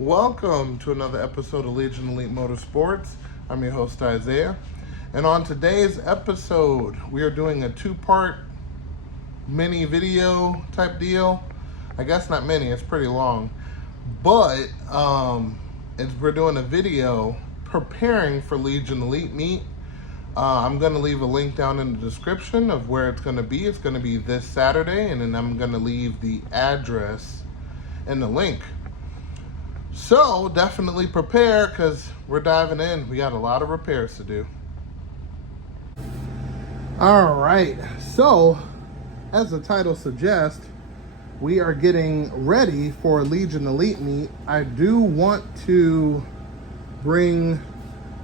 Welcome to another episode of Legion Elite Motorsports. I'm your host Isaiah, and on today's episode we are doing a two-part mini video type deal. I guess not mini, it's pretty long, but we're doing a video preparing for Legion Elite Meet. I'm going to leave a link down in the description of where it's going to be. It's going to be this Saturday, and then I'm going to leave the address in the link. So definitely prepare, because we're diving in. We got a lot of repairs to do. All right, so as the title suggests, we are getting ready for Legion Elite Meet. I do want to bring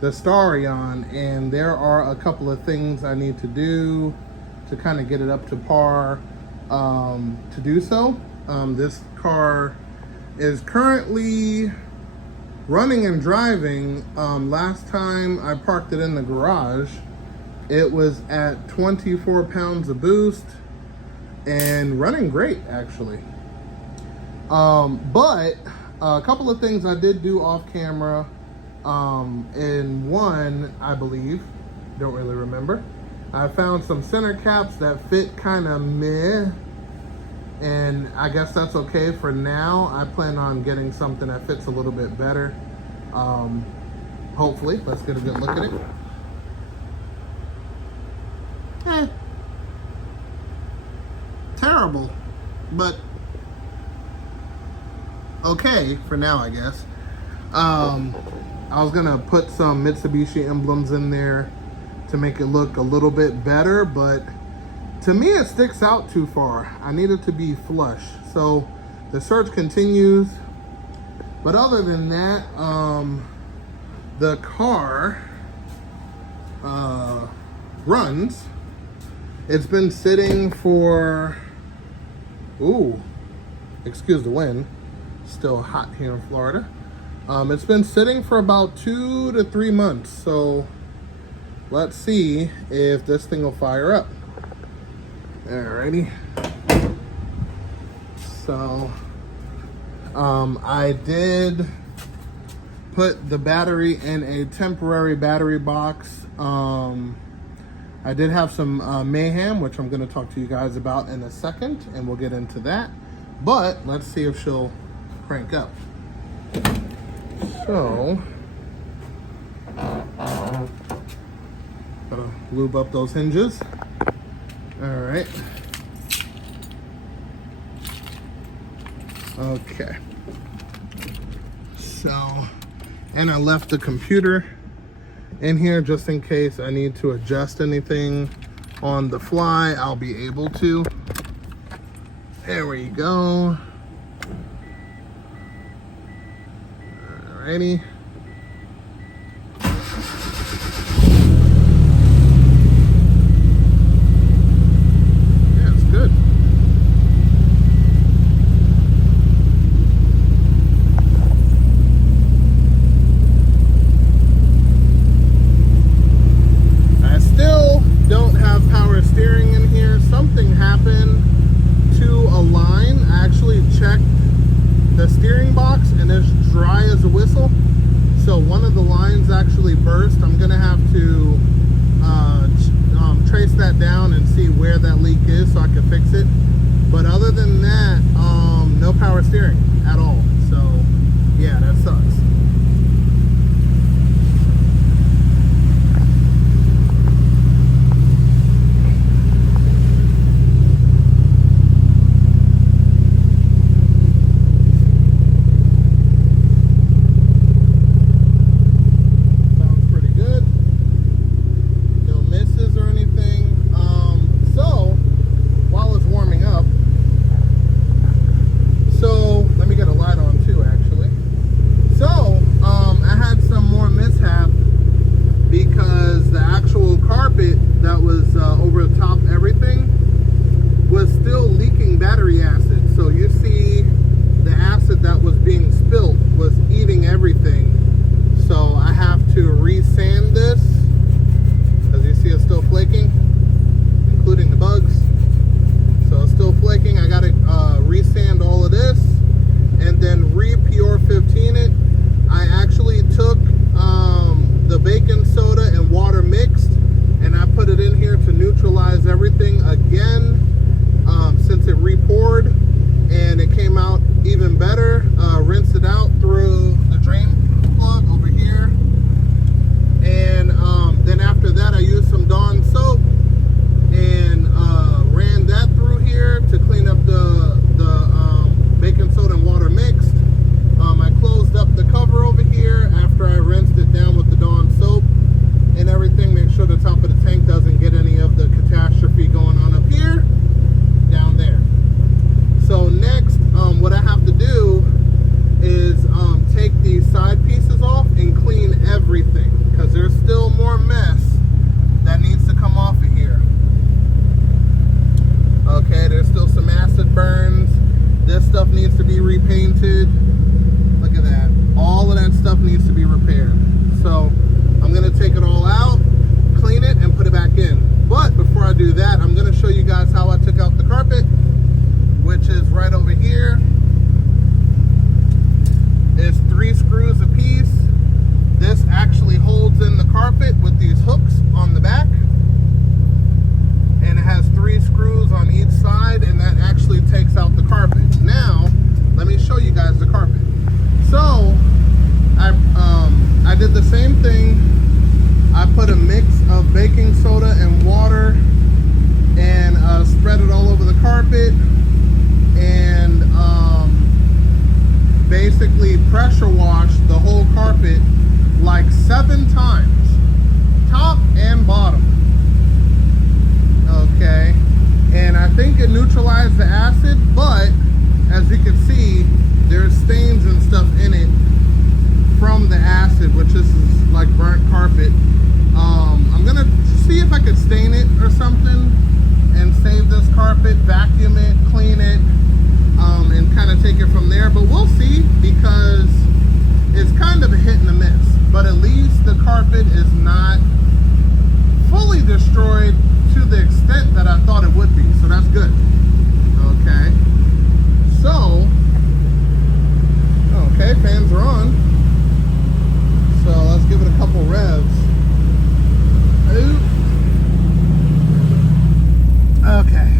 the Starion, and there are a couple of things I need to do to kind of get it up to par to do so. This car is currently running and driving. Last time I parked it in the garage, it was at 24 pounds of boost and running great, actually. But a couple of things I did do off camera. And one, I believe, don't really remember, I found some center caps that fit kind of meh, and I guess that's okay for now. I plan on getting something that fits a little bit better. Hopefully. Let's get a good look at it. Terrible, but okay for now, I guess. I was gonna put some Mitsubishi emblems in there to make it look a little bit better, but to me it sticks out too far. I need it to be flush. So the search continues. But other than that, the car runs. It's been sitting for, excuse the wind, still hot here in Florida. It's been sitting for about 2 to 3 months, so let's see if this thing will fire up. Alrighty. So, I did put the battery in a temporary battery box. I did have some mayhem, which I'm going to talk to you guys about in a second, and we'll get into that. But let's see if she'll crank up. So, gotta lube up those hinges. All right. Okay. So, and I left the computer in here just in case I need to adjust anything on the fly. I'll be able to. There we go. Alrighty. Yeah, it's good. I still don't have power steering in here. Something happened to a line. I actually checked the steering box and it's dry as a whistle, so one of the lines actually burst. I'm gonna have to trace that down and see where that leak is so I can fix it. But other than that, no power steering at all, so yeah, that sucks. That was over the top everything was still leaking battery acid. So you see the acid that was being spilt was eating everything. So I have to resand this. As you see, it's still flaking, including the bugs. So it's still flaking. I got to resand all of this and then re-Pure 15 it burns. This stuff needs to be repainted. Look at that. All of that stuff needs to be repaired. So I'm gonna take it all out, clean it, and put it back in. But before I do that, I'm gonna show you guys how I took out the carpet, which is right over here. It's 3 screws a piece. This actually holds in the carpet with these hooks on the back. And it has 3 screws on each side, and that actually takes out the carpet. Now, let me show you guys the carpet. So, I did the same thing. I put a mix of baking soda and water and spread it all over the carpet, and basically pressure washed the whole carpet like 7 times, top and bottom. Okay, and I think it neutralized the acid, but as you can see, there's stains and stuff in it from the acid, which this is like burnt carpet. I'm gonna see if I could stain it or something and save this carpet, vacuum it, clean it, and kind of take it from there. But we'll see, because it's kind of a hit and a miss. But at least the carpet is not fully destroyed to the extent that I thought it would be. So that's good. Okay. So, okay, fans are on. So let's give it a couple revs. Okay.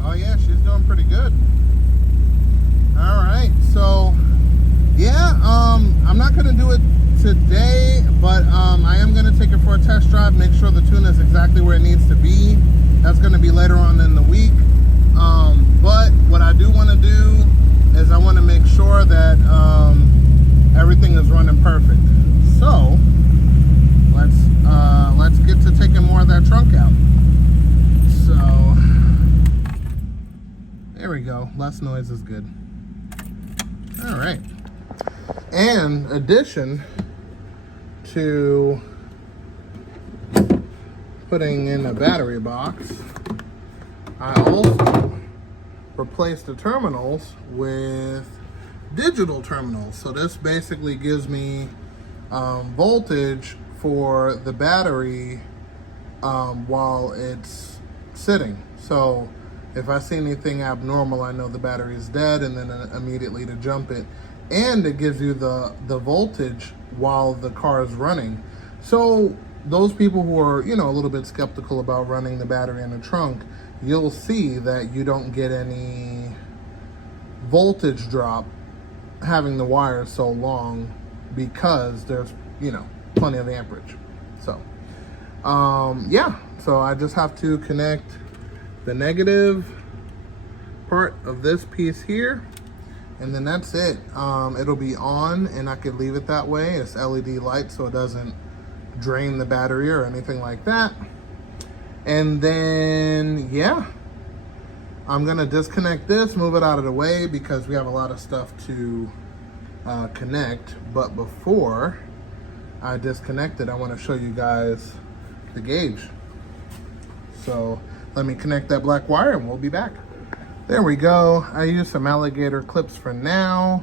Oh yeah, she's doing pretty good. All right, so yeah, I'm not gonna do it today, but I am gonna take it for a test drive, make sure the tune is exactly where it needs to be. That's gonna be later on in the week. But what I do want to do is I want to make sure that everything is running perfect. So let's get to taking more of that trunk out. So there we go. Less noise is good. All right. In addition to putting in a battery box, I also replaced the terminals with digital terminals. So this basically gives me voltage for the battery while it's sitting. So if I see anything abnormal, I know the battery is dead, and then immediately to jump it. And it gives you the voltage while the car is running. So those people who are, you know, a little bit skeptical about running the battery in the trunk, you'll see that you don't get any voltage drop having the wire so long, because there's, you know, plenty of amperage. So yeah, so I just have to connect the negative part of this piece here, and then that's it. It'll be on, and I could leave it that way. It's LED light, so it doesn't drain the battery or anything like that. And then yeah, I'm gonna disconnect this, move it out of the way, because we have a lot of stuff to connect. But before I disconnect it, I want to show you guys the gauge. So let me connect that black wire and we'll be back. There we go. I use some alligator clips for now,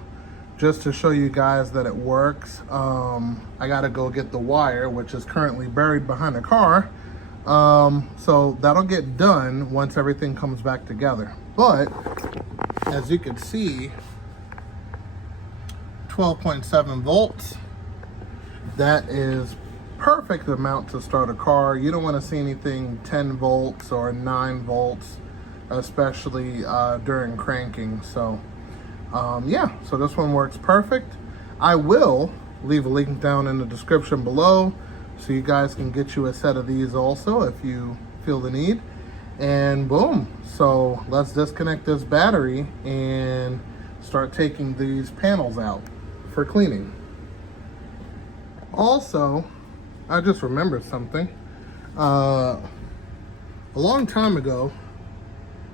just to show you guys that it works. I gotta go get the wire, which is currently buried behind the car. So that'll get done once everything comes back together. But as you can see, 12.7 volts. That is perfect amount to start a car. You don't want to see anything 10 volts or 9 volts, especially during cranking. So yeah, so this one works perfect. I will leave a link down in the description below, so you guys can get you a set of these also if you feel the need. And boom, so let's disconnect this battery and start taking these panels out for cleaning. Also, I just remembered something. A long time ago,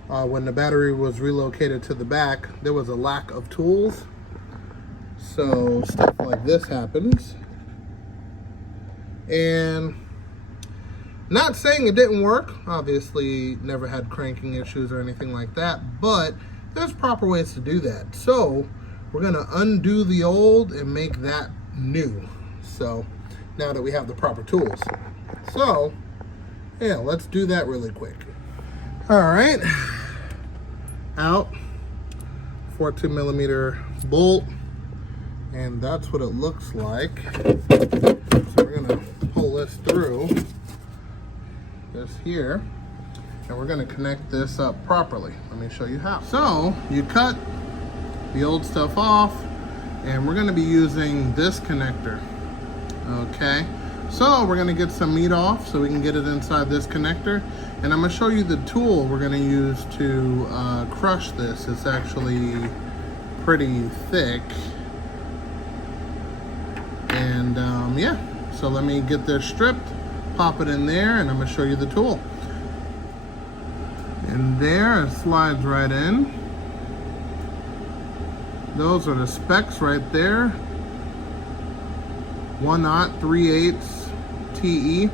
when the battery was relocated to the back, there was a lack of tools. So stuff like this happens. And not saying it didn't work. Obviously, never had cranking issues or anything like that, but there's proper ways to do that. So we're gonna undo the old and make that new. So now that we have the proper tools. So yeah, let's do that really quick. All right, out 14mm bolt, and that's what it looks like. So we're gonna pull this through this here, and we're gonna connect this up properly. Let me show you how. So you cut the old stuff off, and we're gonna be using this connector, okay? So we're gonna get some meat off so we can get it inside this connector, and I'm gonna show you the tool we're gonna use to crush this. It's actually pretty thick, and yeah, so let me get this stripped, pop it in there, and I'm gonna show you the tool. And there, it slides right in. Those are the specs right there. 1/0 3/8 TE.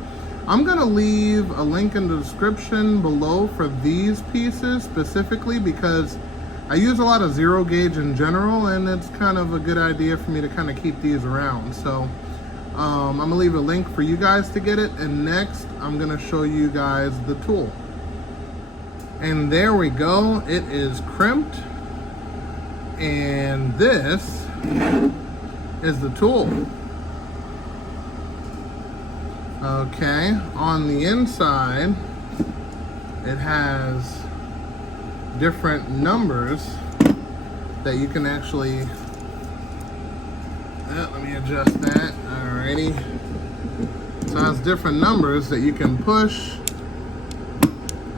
I'm gonna leave a link in the description below for these pieces specifically, because I use a lot of 0 gauge in general, and it's kind of a good idea for me to kind of keep these around. So I'm gonna leave a link for you guys to get it, and next I'm gonna show you guys the tool. And there we go, it is crimped, and this is the tool. Okay, on the inside it has different numbers that you can actually, let me adjust that, alrighty. So it has different numbers that you can push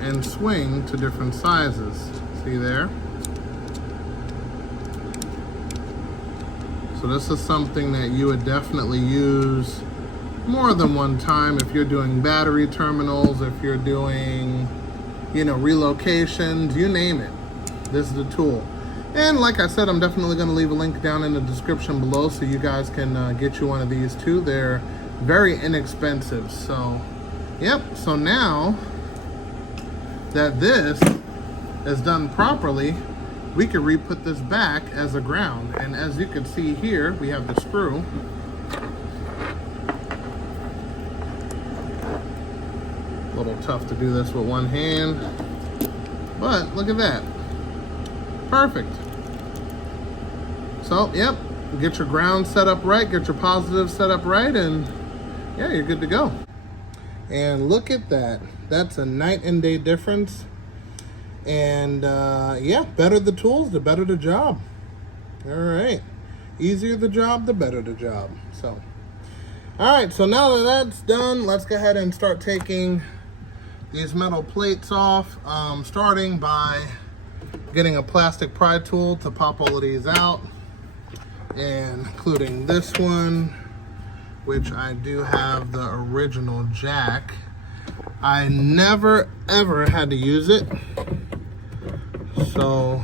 and swing to different sizes. See there? So this is something that you would definitely use more than one time if you're doing battery terminals, if you're doing, you know, relocations, you name it. This is the tool. And like I said, I'm definitely going to leave a link down in the description below so you guys can get you one of these too. They're very inexpensive. So, yep. So now that this is done properly, we can re-put this back as a ground. And as you can see here, we have the screw. A little tough to do this with one hand, but look at that. Perfect. So, yep, get your ground set up right, get your positive set up right, and yeah, you're good to go. And look at that. That's a night and day difference. And yeah, better the tools, the better the job. All right. Easier the job, the better the job. So, all right, so now that that's done, let's go ahead and start taking these metal plates off, starting by getting a plastic pry tool to pop all of these out, and including this one, which I do have the original jack. I never ever had to use it, so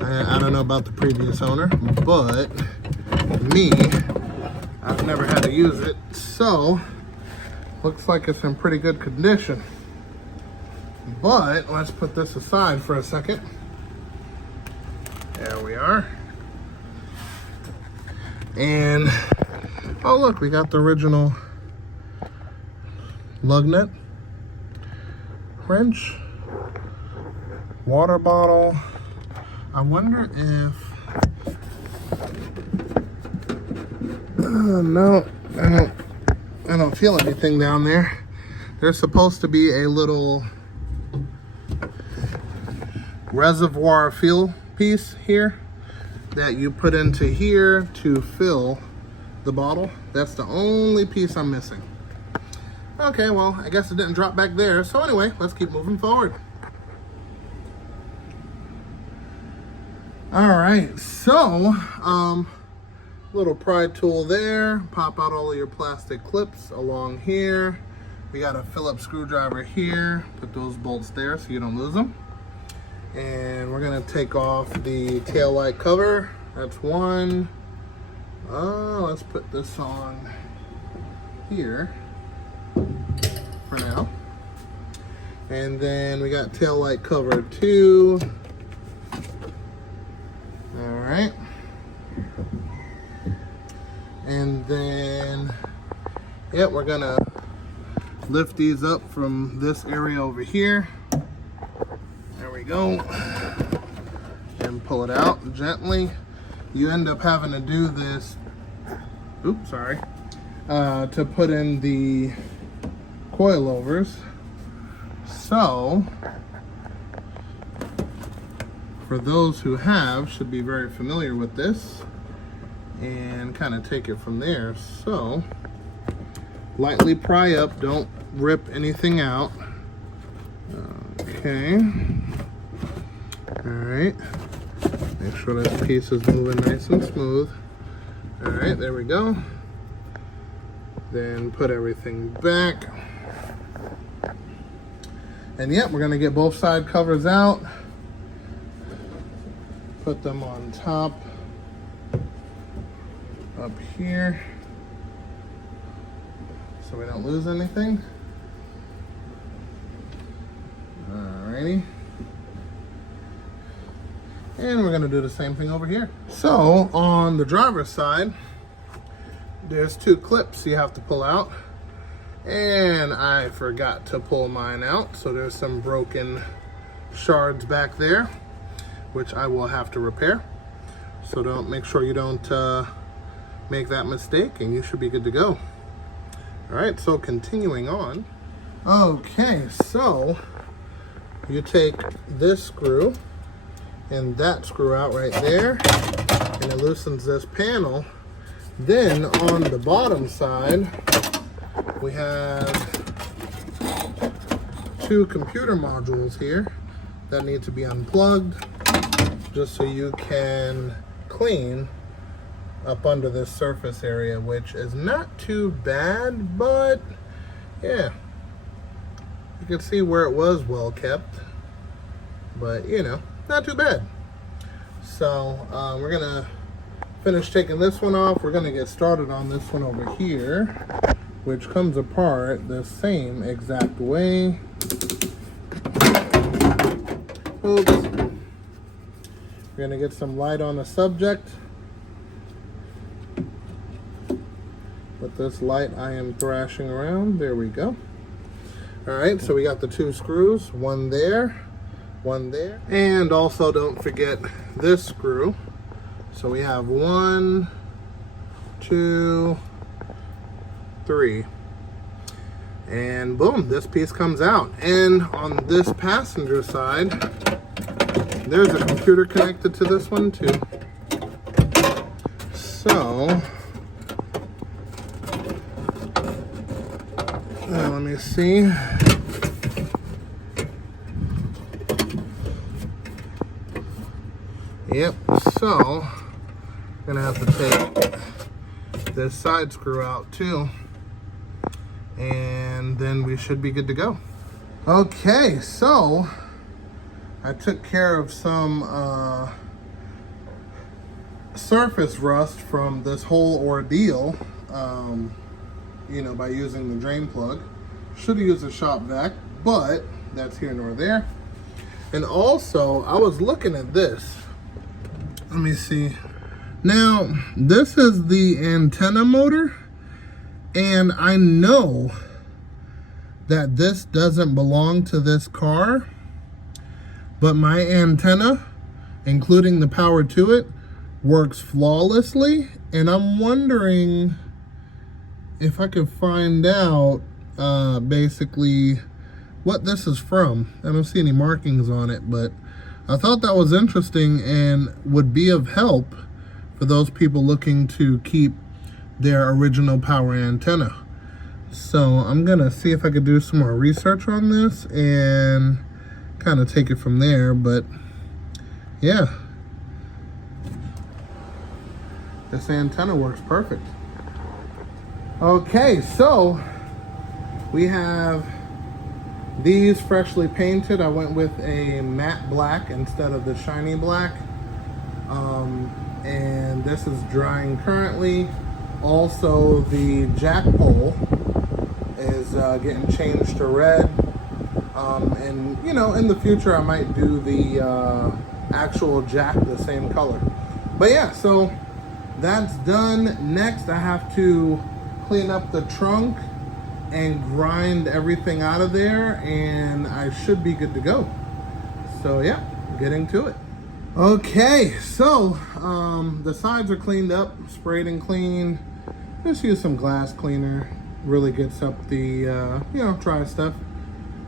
I don't know about the previous owner, but me, I've never had to use it, so looks like it's in pretty good condition. But let's put this aside for a second. There we are. And oh look, we got the original lug nut, wrench, water bottle. I wonder if no, I don't feel anything down there. There's supposed to be a little reservoir fill piece here that you put into here to fill the bottle. That's the only piece I'm missing. Okay, well, I guess it didn't drop back there. So anyway, let's keep moving forward. All right, so little pry tool there. Pop out all of your plastic clips along here. We got a Phillips screwdriver here. Put those bolts there so you don't lose them. And we're gonna take off the tail light cover. That's one. Let's put this on here for now. And then we got tail light cover too. All right. And then, yep, we're gonna lift these up from this area over here. There we go. And pull it out gently. You end up having to do this, oops, sorry, to put in the coilovers. So, for those who have, should be very familiar with this and kind of take it from there. So, lightly pry up, don't rip anything out. Okay. All right. Make sure this piece is moving nice and smooth. All right, there we go. Then put everything back. And yep, we're gonna get both side covers out. Put them on top, up here, so we don't lose anything. Alrighty. And we're gonna do the same thing over here. So on the driver's side, there's two clips you have to pull out. And I forgot to pull mine out. So there's some broken shards back there, which I will have to repair. So make sure you don't make that mistake, and you should be good to go. All right, so continuing on. Okay, so you take this screw and that screw out right there, and it loosens this panel. Then on the bottom side, we have two computer modules here that need to be unplugged, just so you can clean up under this surface area, which is not too bad, but yeah, you can see where it was well kept, but you know, not too bad. So we're gonna finish taking this one off. We're gonna get started on this one over here, which comes apart the same exact way. Oops. We're gonna get some light on the subject. With this light I am thrashing around. There we go. All right, so we got the two screws, one there, one there. And also don't forget this screw. So we have 1, 2, 3. And boom, this piece comes out. And on this passenger side, there's a computer connected to this one too. So, let me see. Yep, so I'm gonna have to take this side screw out too, and then we should be good to go. Okay, so I took care of some surface rust from this whole ordeal, you know, by using the drain plug. Should have used a shop vac, but that's here nor there. And also, I was looking at this. Let me see. Now, this is the antenna motor, and I know that this doesn't belong to this car, but my antenna, including the power to it, works flawlessly, and I'm wondering if I could find out basically what this is from. I don't see any markings on it, but I thought that was interesting and would be of help for those people looking to keep their original power antenna. So I'm gonna see if I could do some more research on this and kind of take it from there, but yeah. This antenna works perfect. Okay, so we have these freshly painted. I went with a matte black instead of the shiny black. and this is drying currently. Also, the jack pole is getting changed to red. And you know, in the future I might do the actual jack the same color. But yeah, so that's done. Next I have to clean up the trunk and grind everything out of there, and I should be good to go. So yeah, getting to it. Okay, so the sides are cleaned up, sprayed and cleaned. Just use some glass cleaner, really gets up the you know, dry stuff.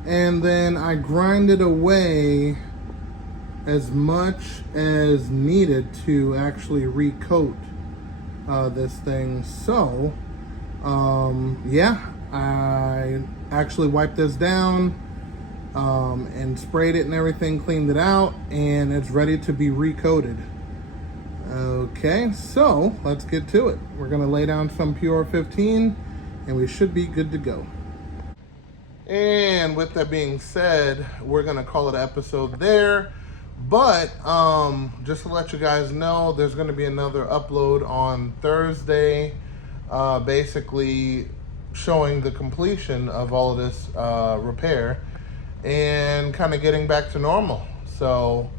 And then I grind it away as much as needed to actually recoat this thing. So yeah, I actually wiped this down and sprayed it and everything, cleaned it out, and it's ready to be recoated. Okay, so let's get to it. We're gonna lay down some Pure 15 and we should be good to go. And with that being said, we're gonna call it an episode there. But just to let you guys know, there's gonna be another upload on Thursday, basically showing the completion of all of this repair and kind of getting back to normal. So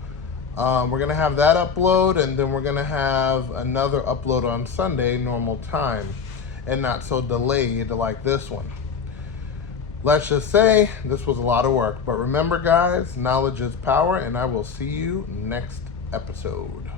we're gonna have that upload, and then we're gonna have another upload on Sunday, normal time, and not so delayed like this one. Let's just say this was a lot of work, but remember guys, knowledge is power, and I will see you next episode.